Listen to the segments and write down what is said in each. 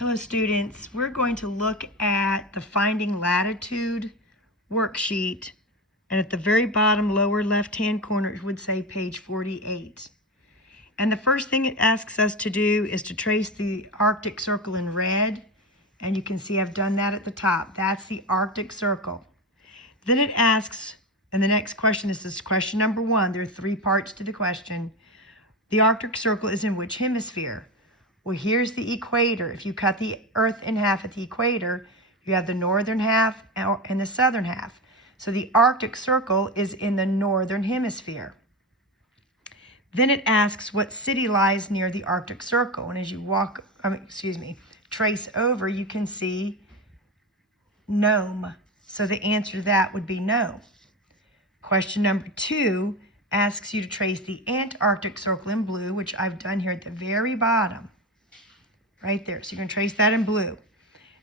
Hello students, we're going to look at the Finding Latitude worksheet, and at the very bottom lower left hand corner it would say page 48. And the first thing it asks us to do is to trace the Arctic Circle in red, and you can see I've done that at the top. That's the Arctic Circle. Then it asks, and the next question, this is question number 1, there are 3 parts to the question. The Arctic Circle is in which hemisphere? Well, here's the equator. If you cut the Earth in half at the equator, you have the northern half and the southern half. So the Arctic Circle is in the northern hemisphere. Then it asks what city lies near the Arctic Circle. And as you trace over, you can see Nome. So the answer to that would be no. Question number 2 asks you to trace the Antarctic Circle in blue, which I've done here at the very bottom. Right there. So you can trace that in blue.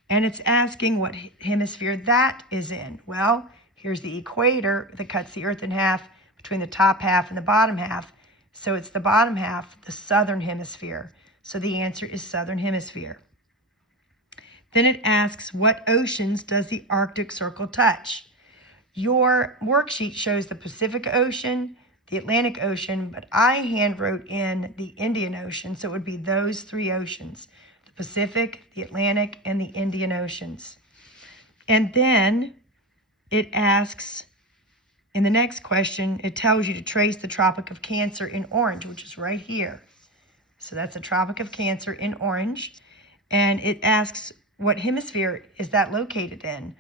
And it's asking what hemisphere that is in. Well, here's the equator that cuts the Earth in half between the top half and the bottom half. So it's the bottom half, the southern hemisphere. So the answer is southern hemisphere. Then it asks what oceans does the Arctic Circle touch? Your worksheet shows the Pacific Ocean, the Atlantic Ocean, but I hand wrote in the Indian Ocean, so it would be those 3 oceans. Pacific, the Atlantic, and the Indian Oceans. And then it asks, in the next question, it tells you to trace the Tropic of Cancer in orange, which is right here. So that's the Tropic of Cancer in orange. And it asks, what hemisphere is that located in?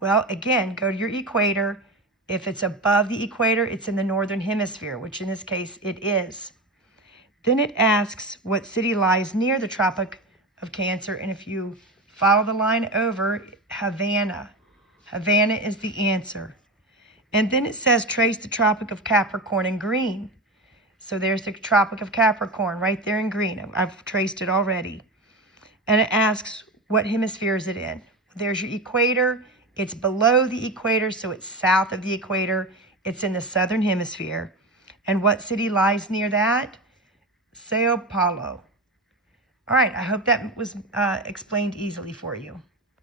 Well, again, go to your equator. If it's above the equator, it's in the northern hemisphere, which in this case it is. Then it asks what city lies near the Tropic of Cancer, and if you follow the line over, Havana. Havana is the answer. And then it says trace the Tropic of Capricorn in green. So there's the Tropic of Capricorn right there in green. I've traced it already. And it asks what hemisphere is it in? There's your equator. It's below the equator, so it's south of the equator. It's in the southern hemisphere. And what city lies near that? Sao Paulo. All right, I hope that was explained easily for you.